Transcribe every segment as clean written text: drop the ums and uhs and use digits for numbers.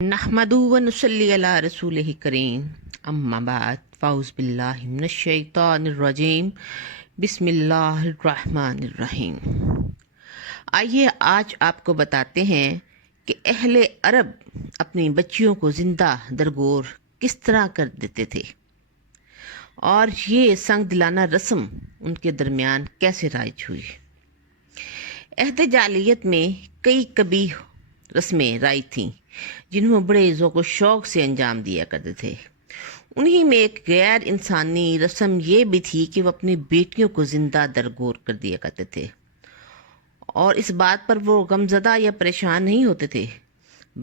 نحمدہ و نصلی علی رسولہ کریم اما بعد فاعوذ باللہ من الشیطان الرجیم بسم اللہ الرحمن الرحیم۔ آئیے آج آپ کو بتاتے ہیں کہ اہل عرب اپنی بچیوں کو زندہ درگور کس طرح کر دیتے تھے اور یہ سنگ دلانہ رسم ان کے درمیان کیسے رائج ہوئی۔ عہد جاہلیت میں کئی قبیح رسمیں رائج تھیں جنہوں بڑے ذوق و شوق سے انجام دیا کرتے تھے۔ انہی میں ایک غیر انسانی رسم یہ بھی تھی کہ وہ اپنی بیٹیوں کو زندہ درگور کر دیا کرتے تھے، اور اس بات پر وہ غمزدہ یا پریشان نہیں ہوتے تھے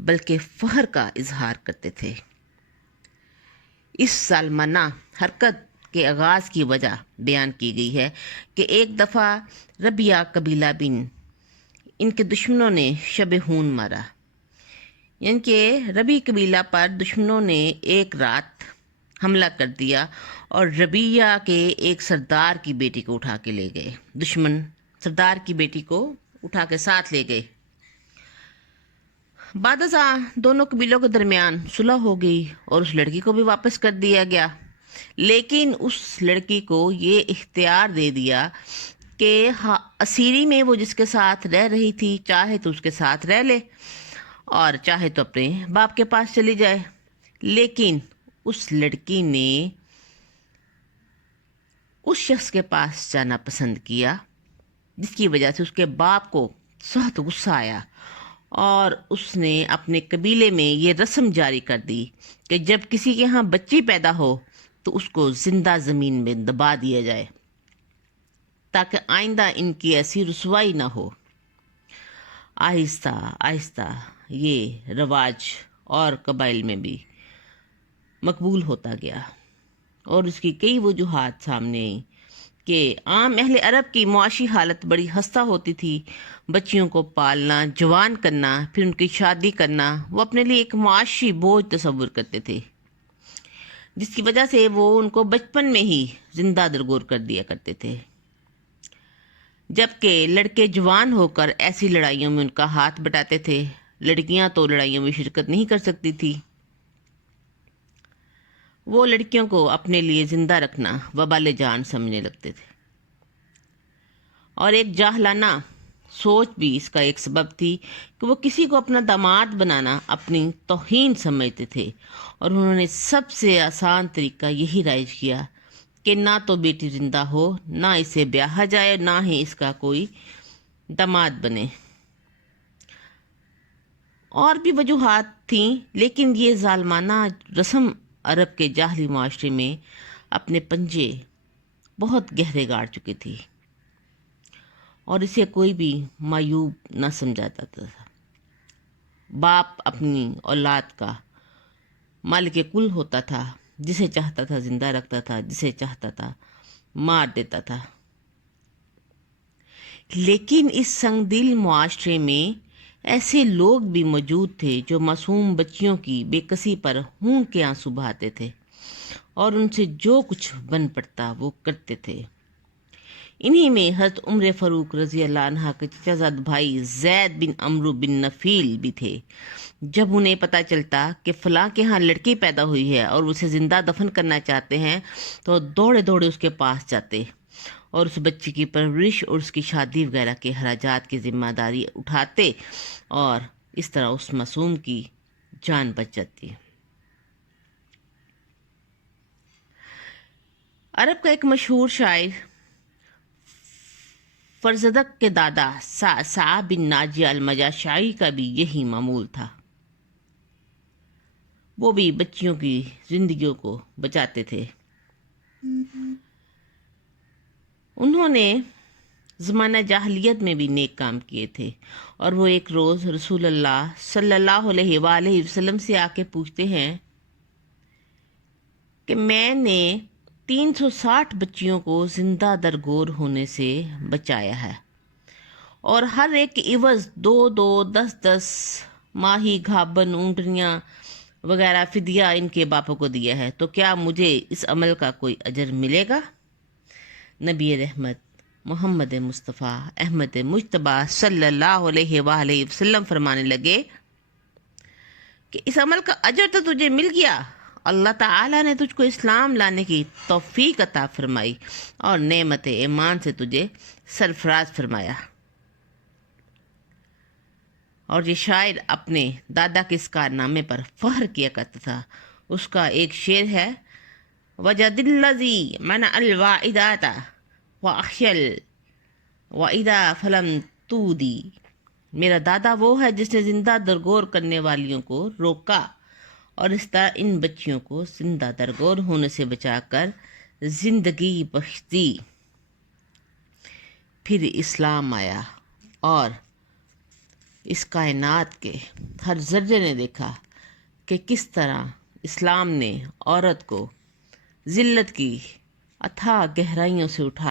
بلکہ فخر کا اظہار کرتے تھے۔ اس ظالمانہ حرکت کے آغاز کی وجہ بیان کی گئی ہے کہ ایک دفعہ ربیہ قبیلہ بن ان کے دشمنوں نے شب ہون مارا، یعنی کہ ربی قبیلہ پر دشمنوں نے ایک رات حملہ کر دیا اور ربیہ کے ایک سردار کی بیٹی کو اٹھا کے لے گئے۔ دشمن سردار کی بیٹی کو اٹھا کے ساتھ لے گئے۔ بعد ازاں دونوں قبیلوں کے درمیان صلح ہو گئی اور اس لڑکی کو بھی واپس کر دیا گیا، لیکن اس لڑکی کو یہ اختیار دے دیا کہ اسیری میں وہ جس کے ساتھ رہ رہی تھی چاہے تو اس کے ساتھ رہ لے اور چاہے تو اپنے باپ کے پاس چلی جائے۔ لیکن اس لڑکی نے اس شخص کے پاس جانا پسند کیا جس کی وجہ سے اس کے باپ کو سخت غصہ آیا، اور اس نے اپنے قبیلے میں یہ رسم جاری کر دی کہ جب کسی کے ہاں بچی پیدا ہو تو اس کو زندہ زمین میں دبا دیا جائے تاکہ آئندہ ان کی ایسی رسوائی نہ ہو۔ آہستہ آہستہ یہ رواج اور قبائل میں بھی مقبول ہوتا گیا، اور اس کی کئی وجوہات سامنے آئیں کہ عام اہل عرب کی معاشی حالت بڑی خستہ ہوتی تھی۔ بچیوں کو پالنا، جوان کرنا، پھر ان کی شادی کرنا وہ اپنے لیے ایک معاشی بوجھ تصور کرتے تھے، جس کی وجہ سے وہ ان کو بچپن میں ہی زندہ درگور کر دیا کرتے تھے، جبکہ لڑکے جوان ہو کر ایسی لڑائیوں میں ان کا ہاتھ بٹاتے تھے۔ لڑکیاں تو لڑائیوں میں شرکت نہیں کر سکتی تھی۔ وہ لڑکیوں کو اپنے لیے زندہ رکھنا وبال جان سمجھنے لگتے تھے، اور ایک جاہلانہ سوچ بھی اس کا ایک سبب تھی کہ وہ کسی کو اپنا داماد بنانا اپنی توہین سمجھتے تھے، اور انہوں نے سب سے آسان طریقہ یہی رائج کیا کہ نہ تو بیٹی زندہ ہو، نہ اسے بیاہا جائے، نہ ہی اس کا کوئی داماد بنے۔ اور بھی وجوہات تھیں، لیکن یہ ظالمانہ رسم عرب کے جاہلی معاشرے میں اپنے پنجے بہت گہرے گاڑ چکی تھی، اور اسے کوئی بھی معیوب نہ سمجھاتا تھا۔ باپ اپنی اولاد کا مالک کل ہوتا تھا، جسے چاہتا تھا زندہ رکھتا تھا، جسے چاہتا تھا مار دیتا تھا۔ لیکن اس سنگ دل معاشرے میں ایسے لوگ بھی موجود تھے جو معصوم بچیوں کی بے کسی پر خون کے آنسو بہاتے تھے اور ان سے جو کچھ بن پڑتا وہ کرتے تھے۔ انہی میں حضرت عمر فاروق رضی اللہ عنہ کے چچا زاد بھائی زید بن عمرو بن نفیل بھی تھے۔ جب انہیں پتہ چلتا کہ فلاں کے ہاں لڑکی پیدا ہوئی ہے اور اسے زندہ دفن کرنا چاہتے ہیں تو دوڑے دوڑے اس کے پاس جاتے اور اس بچی کی پرورش اور اس کی شادی وغیرہ کے اخراجات کی ذمہ داری اٹھاتے، اور اس طرح اس معصوم کی جان بچ جاتی۔ عرب کا ایک مشہور شاعر فرزدق کے دادا صعصع بن ناجی المجاشعی کا بھی یہی معمول تھا۔ وہ بھی بچیوں کی زندگیوں کو بچاتے تھے۔ انہوں نے زمانہ جاہلیت میں بھی نیک کام کیے تھے، اور وہ ایک روز رسول اللہ صلی اللہ علیہ وآلہ وسلم سے آ کے پوچھتے ہیں کہ میں نے 360 بچیوں کو زندہ درگور ہونے سے بچایا ہے، اور ہر ایک عوض 2 10 ماہی گھابن اونٹنیاں وغیرہ فدیہ ان کے باپوں کو دیا ہے، تو کیا مجھے اس عمل کا کوئی اجر ملے گا؟ نبی رحمت محمد مصطفیٰ احمد مجتبیٰ صلی اللہ علیہ وآلہ وسلم فرمانے لگے کہ اس عمل کا اجر تو تجھے مل گیا، اللہ تعالیٰ نے تجھ کو اسلام لانے کی توفیق عطا فرمائی اور نعمت ایمان سے تجھے سرفراز فرمایا۔ اور یہ شاعر اپنے دادا کے اس کارنامے پر فخر کیا کرتا تھا۔ اس کا ایک شعر ہے، وجد الذی منع الواعدات واخشل واذا فلم تودی، میرا دادا وہ ہے جس نے زندہ درگور کرنے والیوں کو روکا اور اس طرح ان بچیوں کو زندہ درگور ہونے سے بچا کر زندگی بخش دی۔ پھر اسلام آیا اور اس کائنات کے ہر ذرے نے دیکھا کہ کس طرح اسلام نے عورت کو ذلت کی اتھاہ گہرائیوں سے اٹھا